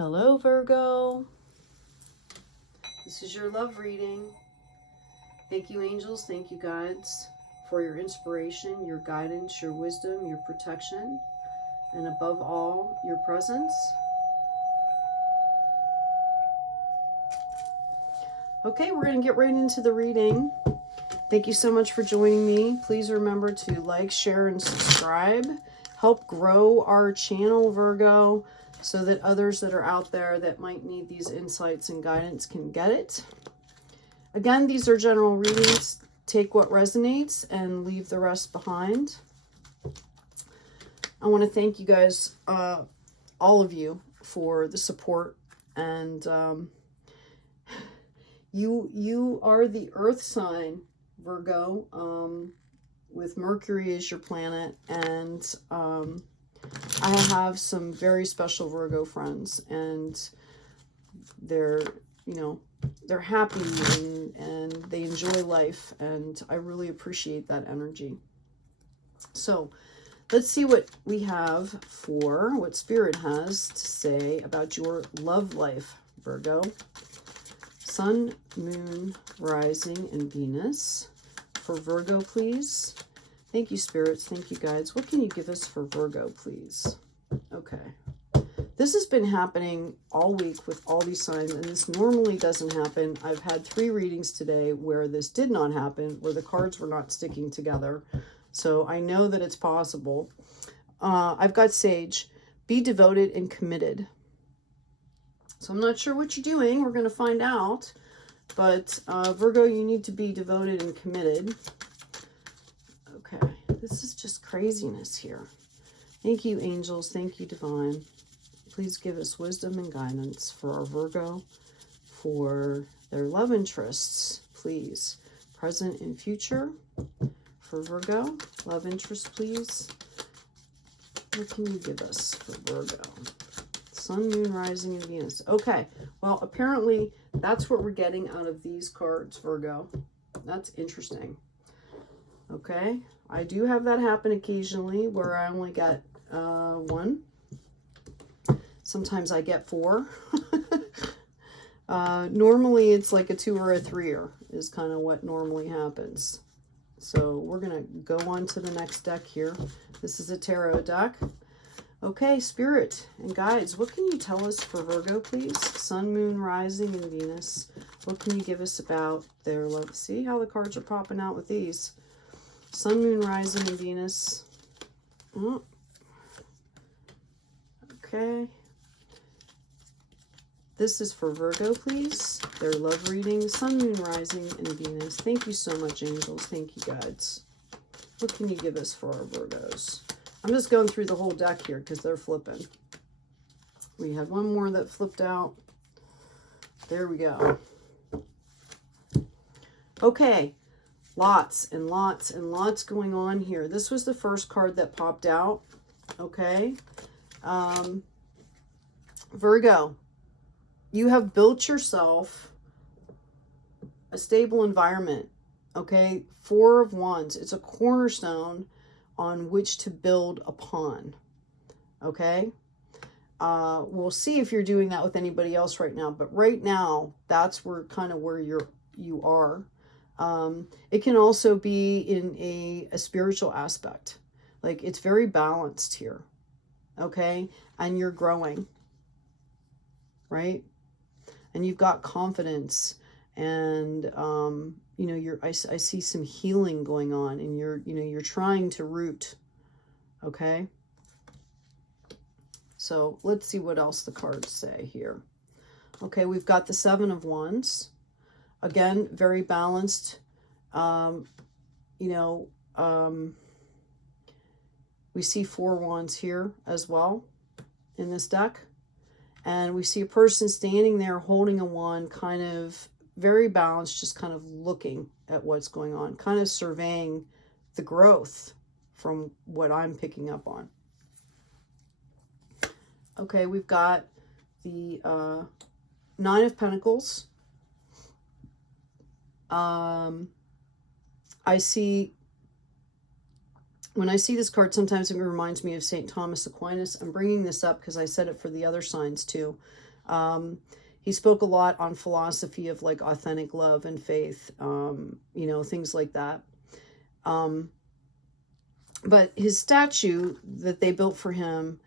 Hello, Virgo. This is your love reading. Thank you, angels. Thank you, guides, for your inspiration, your guidance, your wisdom, your protection, and above all, your presence. Okay, we're going to get right into the reading. Thank you so much for joining me. Please remember to like, share, and subscribe. Help grow our channel, Virgo, so that others that are out there that might need these insights and guidance can get it. Again, these are general readings. Take what resonates and leave the rest behind. I want to thank you guys, all of you, for the support. And you are the earth sign, Virgo, with Mercury as your planet. And I have some very special Virgo friends, and they're, they're happy and they enjoy life, and I really appreciate that energy. So let's see what we have for what Spirit has to say about your love life, Virgo. Sun, Moon, Rising, and Venus. For Virgo, please. Thank you, spirits. Thank you, guides. What can you give us for Virgo, please? Okay. This has been happening all week with all these signs, and this normally doesn't happen. I've had 3 readings today where this did not happen, where the cards were not sticking together. So I know that it's possible. I've got Sage. Be devoted and committed. So I'm not sure what you're doing. We're going to find out. But Virgo, you need to be devoted and committed. Okay, this is just craziness here. Thank you, angels. Thank you, divine. Please give us wisdom and guidance for our Virgo, for their love interests, please. Present and future for Virgo. Love interest, please. What can you give us for Virgo? Sun, Moon, Rising, and Venus. Okay, well, apparently that's what we're getting out of these cards, Virgo. That's interesting. Okay, I do have that happen occasionally where I only get 1. Sometimes I get 4. Normally it's like a 2 or a 3-er is kind of what normally happens. So we're going to go on to the next deck here. This is a tarot deck. Okay, Spirit and guides, what can you tell us for Virgo, please? Sun, Moon, Rising, and Venus. What can you give us about their love? See how the cards are popping out with these. Sun, Moon, Rising, and Venus. Oh. Okay. This is for Virgo, please. Their love reading. Sun, Moon, Rising, and Venus. Thank you so much, angels. Thank you, guides. What can you give us for our Virgos? I'm just going through the whole deck here because they're flipping. We had one more that flipped out. There we go. Okay. Lots and lots and lots going on here. This was the first card that popped out. Okay. Virgo, you have built yourself a stable environment. Okay. 4 of Wands. It's a cornerstone on which to build upon. Okay. We'll see if you're doing that with anybody else right now, but right now that's where you are. It can also be in a spiritual aspect. Like, it's very balanced here. Okay. And you're growing, right? And you've got confidence, and I see some healing going on, and you're trying to root. Okay. So let's see what else the cards say here. Okay, we've got the 7 of Wands. Again, very balanced. We see 4 Wands here as well in this deck. And we see a person standing there holding a wand, kind of very balanced, just kind of looking at what's going on, kind of surveying the growth from what I'm picking up on. Okay, we've got the 9 of Pentacles. When I see this card, sometimes it reminds me of St. Thomas Aquinas. I'm bringing this up because I said it for the other signs too. He spoke a lot on philosophy of like authentic love and faith, you know, things like that. But his statue that they built for him,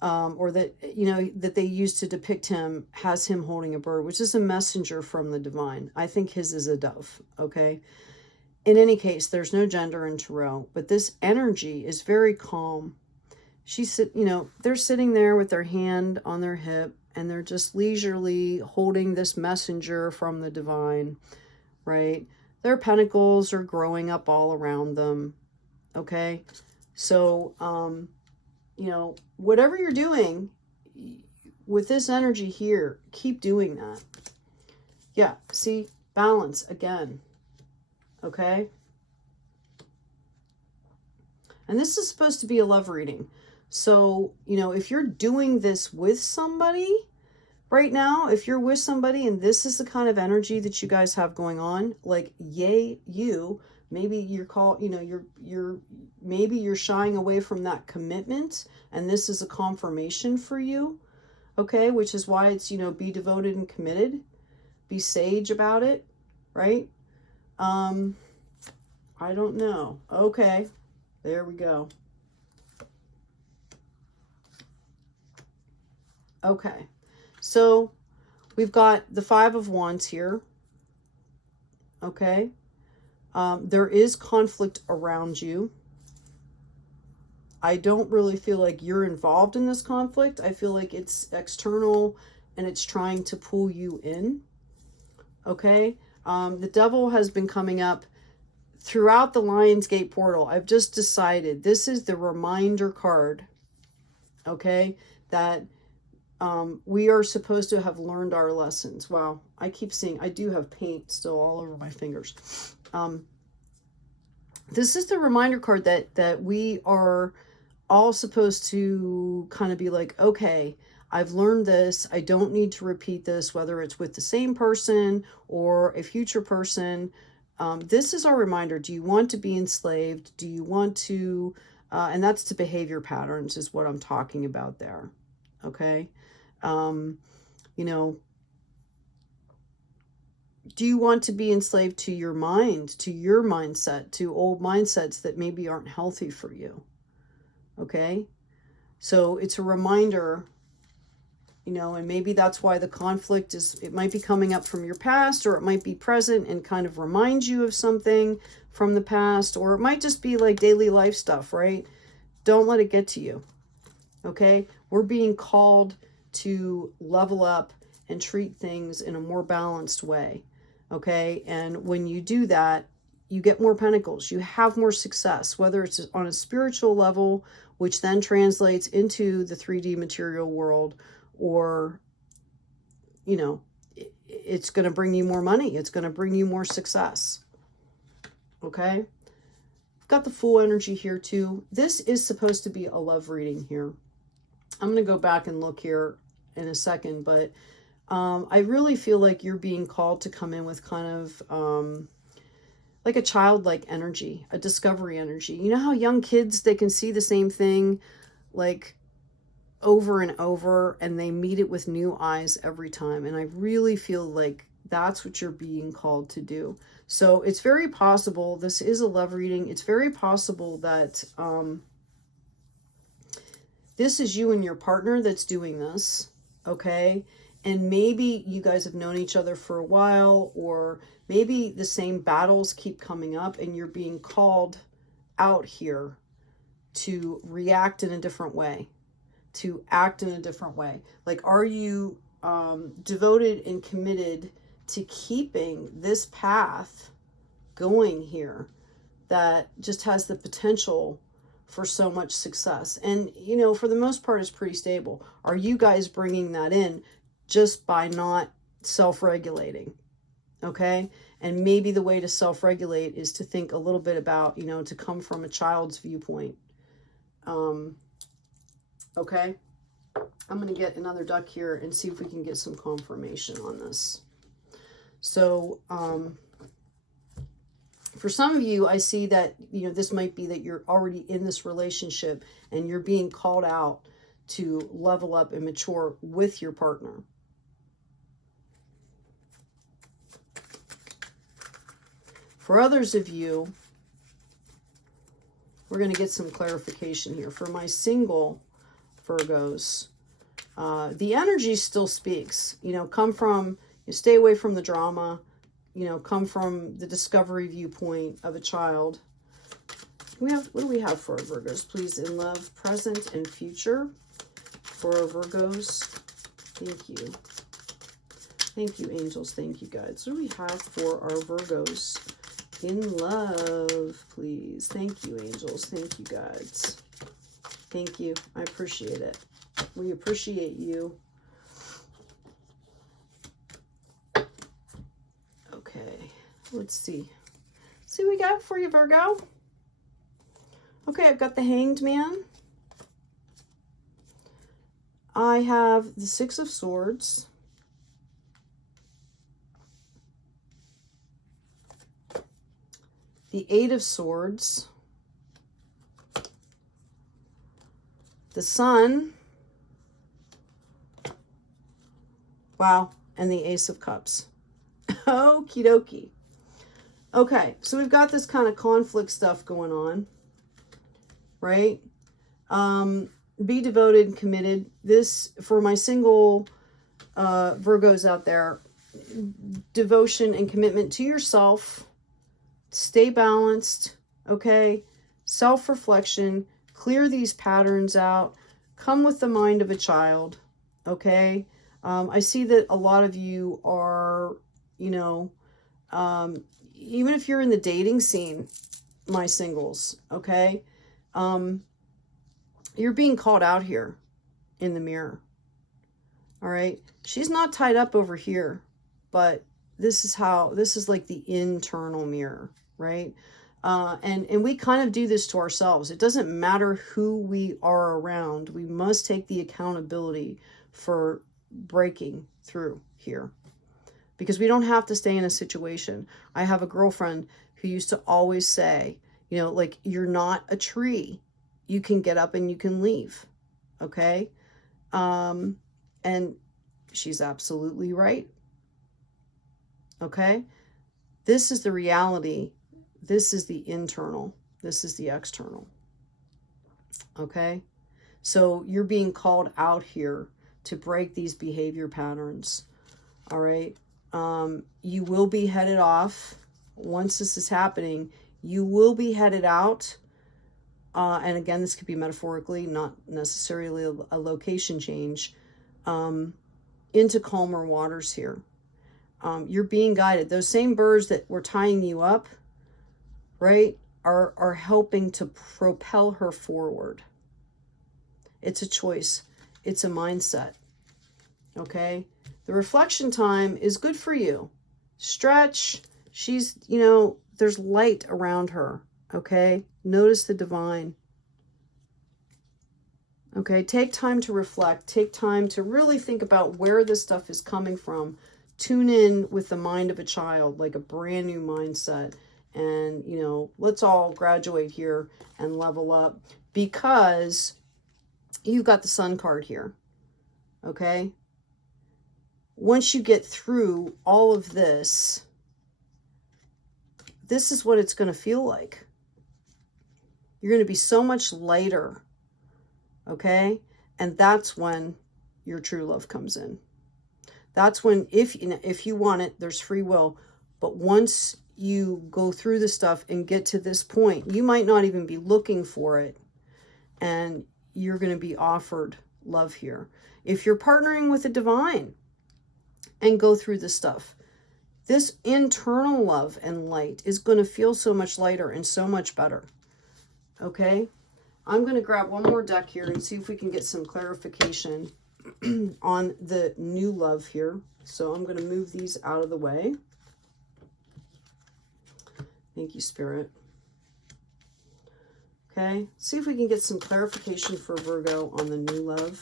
or that, you know, that they used to depict him, has him holding a bird, which is a messenger from the divine. I think his is a dove, okay? In any case, there's no gender in tarot, but this energy is very calm. You know, they're sitting there with their hand on their hip, and they're just leisurely holding this messenger from the divine, right? Their pentacles are growing up all around them, okay? So, you know, whatever you're doing with this energy here, keep doing that. Yeah, see, balance again, okay? And this is supposed to be a love reading. So, you know, if you're doing this with somebody right now, if you're with somebody and this is the kind of energy that you guys have going on, like, yay, you, maybe you're you know, maybe you're shying away from that commitment, and this is a confirmation for you, okay? Which is why it's, you know, be devoted and committed, be sage about it, right? I don't know. Okay, there we go. Okay, so we've got the Five of Wands here, okay? There is conflict around you. I don't really feel like you're involved in this conflict. I feel like it's external and it's trying to pull you in, okay? The Devil has been coming up throughout the Lionsgate portal. I've just decided this is the reminder card, okay, that we are supposed to have learned our lessons. Wow, I keep seeing, I do have paint still all over my fingers. This is the reminder card that we are all supposed to kind of be like, okay, I've learned this. I don't need to repeat this, whether it's with the same person or a future person. This is our reminder. Do you want to be enslaved? Do you want to, and that's to behavior patterns is what I'm talking about there. Okay. You know, do you want to be enslaved to your mind, to your mindset, to old mindsets that maybe aren't healthy for you? Okay. So it's a reminder, you know, and maybe that's why the conflict is, it might be coming up from your past, or it might be present and kind of remind you of something from the past, or it might just be like daily life stuff, right? Don't let it get to you. Okay. We're being called to level up and treat things in a more balanced way. Okay. And when you do that, you get more pentacles, you have more success, whether it's on a spiritual level, which then translates into the 3D material world, or, you know, it's going to bring you more money. It's going to bring you more success. Okay. I've got the Fool energy here too. This is supposed to be a love reading here. I'm going to go back and look here in a second, but I really feel like you're being called to come in with kind of like a childlike energy, a discovery energy. You know how young kids, they can see the same thing like over and over, and they meet it with new eyes every time. And I really feel like that's what you're being called to do. So it's very possible, this is a love reading. It's very possible that this is you and your partner that's doing this, okay? And maybe you guys have known each other for a while, or maybe the same battles keep coming up and you're being called out here to react in a different way, to act in a different way. Like, are you devoted and committed to keeping this path going here that just has the potential for so much success? And, you know, for the most part, it's pretty stable. Are you guys bringing that in just by not self-regulating? Okay. And maybe the way to self-regulate is to think a little bit about, you know, to come from a child's viewpoint. Okay. I'm going to get another duck here and see if we can get some confirmation on this. So, for some of you, I see that, you know, this might be that you're already in this relationship and you're being called out to level up and mature with your partner. For others of you, we're going to get some clarification here. For my single Virgos, the energy still speaks. You know, stay away from the drama. You know, come from the discovery viewpoint of a child. What do we have for our Virgos? Please, in love, present, and future for our Virgos. Thank you. Thank you, angels. Thank you, guides. What do we have for our Virgos? In love, please. Thank you, angels. Thank you, guides. Thank you. I appreciate it. We appreciate you. Okay, let's see. See what we got for you, Virgo. Okay, I've got the Hanged Man. I have the Six of Swords. The Eight of Swords. The Sun. Wow, and the Ace of Cups. Okie dokie. Okay, so we've got this kind of conflict stuff going on, right? Be devoted and committed. This, for my single Virgos out there, devotion and commitment to yourself. Stay balanced, okay? Self-reflection. Clear these patterns out. Come with the mind of a child, okay? I see that a lot of you are, you know, even if you're in the dating scene, my singles, okay? You're being called out here in the mirror, all right? She's not tied up over here, but this is like the internal mirror, right? And we kind of do this to ourselves. It doesn't matter who we are around. We must take the accountability for breaking through here, because we don't have to stay in a situation. I have a girlfriend who used to always say, you know, like, you're not a tree. You can get up and you can leave, okay? And she's absolutely right, okay? This is the reality. This is the internal. This is the external, okay? So you're being called out here to break these behavior patterns, all right? You will be headed off. Once this is happening, you will be headed out. And again, this could be metaphorically, not necessarily a location change, into calmer waters here. You're being guided. Those same birds that were tying you up, right, are helping to propel her forward. It's a choice. It's a mindset. Okay? The reflection time is good for you. Stretch. She's, you know, there's light around her. Okay? Notice the divine. Okay? Take time to reflect. Take time to really think about where this stuff is coming from. Tune in with the mind of a child, like a brand new mindset. And, you know, let's all graduate here and level up, because you've got the Sun card here. Okay? Once you get through all of this, this is what it's going to feel like. You're going to be so much lighter. Okay? And that's when your true love comes in. That's when, if you want it, there's free will. But once you go through the stuff and get to this point, you might not even be looking for it. And you're going to be offered love here. If you're partnering with the divine and go through this stuff, this internal love and light is going to feel so much lighter and so much better. Okay? I'm going to grab one more deck here and see if we can get some clarification on the new love here. So I'm going to move these out of the way. Thank you, Spirit. Okay, see if we can get some clarification for Virgo on the new love.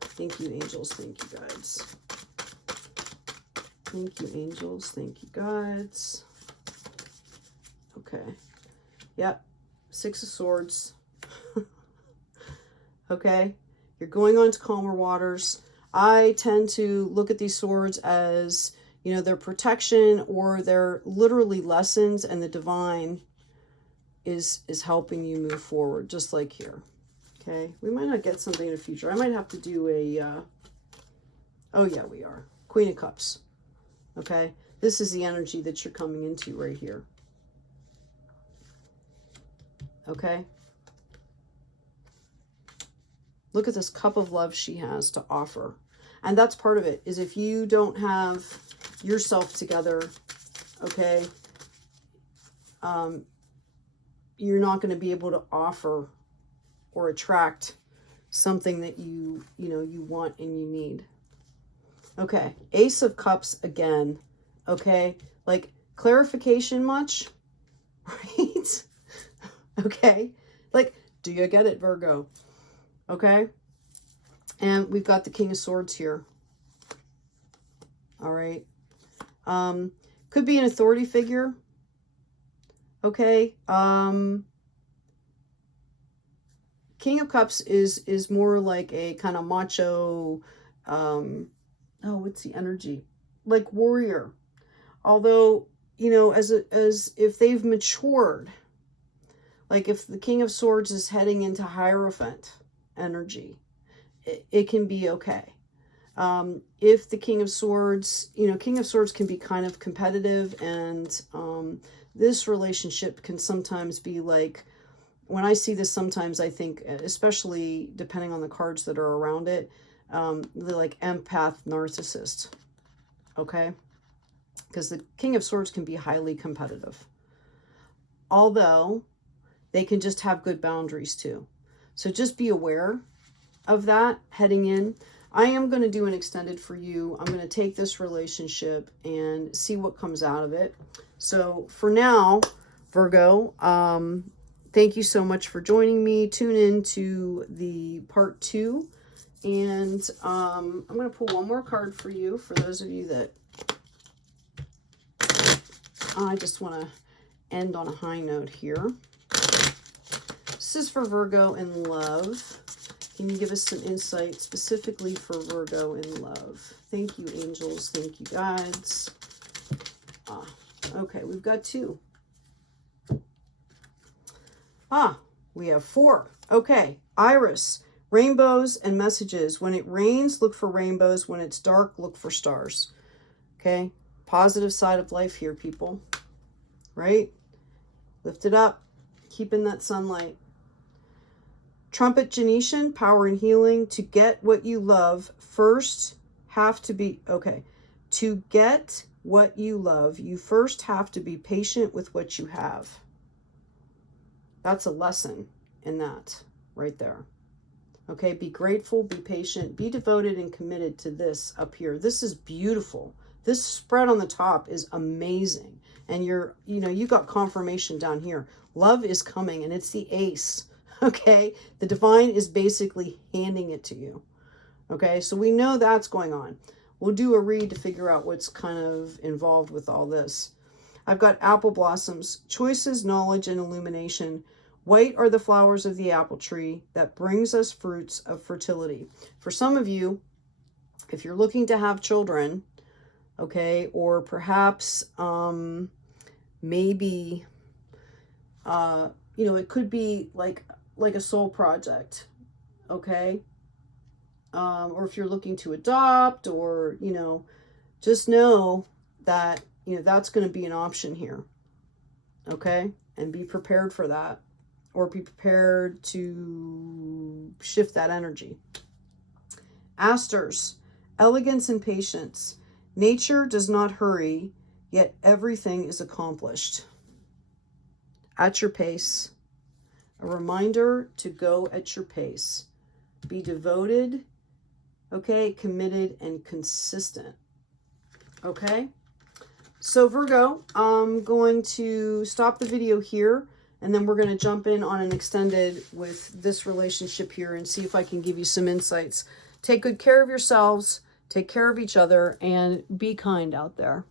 Thank you, angels. Thank you, guides. Thank you, angels. Thank you, guides. Okay. Yep. Six of Swords. Okay. You're going on to calmer waters. I tend to look at these swords as, you know, their protection or their literally lessons, and the divine is helping you move forward, just like here. Okay, we might not get something in the future. I might have to do a, oh yeah, we are. Queen of Cups. Okay, this is the energy that you're coming into right here. Okay. Look at this cup of love she has to offer. And that's part of it, is if you don't have yourself together, okay, you're not going to be able to offer or attract something that you want and you need. Okay, Ace of Cups again. Okay, like clarification much, right? Okay, like, do you get it, Virgo? Okay, and we've got the King of Swords here. All right, could be an authority figure. Okay, King of Cups is more like a kind of macho, oh, what's the energy? Like warrior. Although, you know, as if they've matured, like if the King of Swords is heading into Hierophant energy, it can be okay. If the King of Swords, you know, King of Swords can be kind of competitive, and this relationship can sometimes be like, when I see this, sometimes I think, especially depending on the cards that are around it, they're like empath narcissist. Okay, because the King of Swords can be highly competitive, although they can just have good boundaries too. So just be aware of that heading in. I am going to do an extended for you. I'm going to take this relationship and see what comes out of it. So for now, Virgo, thank you so much for joining me. Tune in to the part 2. And I'm going to pull one more card for you, for those of you that I just want to end on a high note here. This is for Virgo in love. Can you give us some insight specifically for Virgo in love? Thank you, angels. Thank you, guides. Okay, we've got 2. We have 4. Okay, Iris, rainbows and messages. When it rains, look for rainbows. When it's dark, look for stars. Okay, positive side of life here, people. Right? Lift it up. Keep in that sunlight. Trumpet Genetian, power and healing. To get what you love, first have to be, okay. To get what you love, you first have to be patient with what you have. That's a lesson in that right there. Okay, be grateful, be patient, be devoted and committed to this up here. This is beautiful. This spread on the top is amazing. And you got confirmation down here. Love is coming, and it's the ace. Okay, the divine is basically handing it to you. Okay, so we know that's going on. We'll do a read to figure out what's kind of involved with all this. I've got apple blossoms, choices, knowledge, and illumination. White are the flowers of the apple tree that brings us fruits of fertility. For some of you, if you're looking to have children, okay, or perhaps maybe, it could be like a soul project, okay? Or if you're looking to adopt, or, just know that, that's going to be an option here, okay? And be prepared for that, or be prepared to shift that energy. Asters, elegance and patience. Nature does not hurry, yet everything is accomplished at your pace. A reminder to go at your pace. Be devoted, okay, committed, and consistent. Okay? So Virgo, I'm going to stop the video here, and then we're going to jump in on an extended with this relationship here and see if I can give you some insights. Take good care of yourselves, take care of each other, and be kind out there.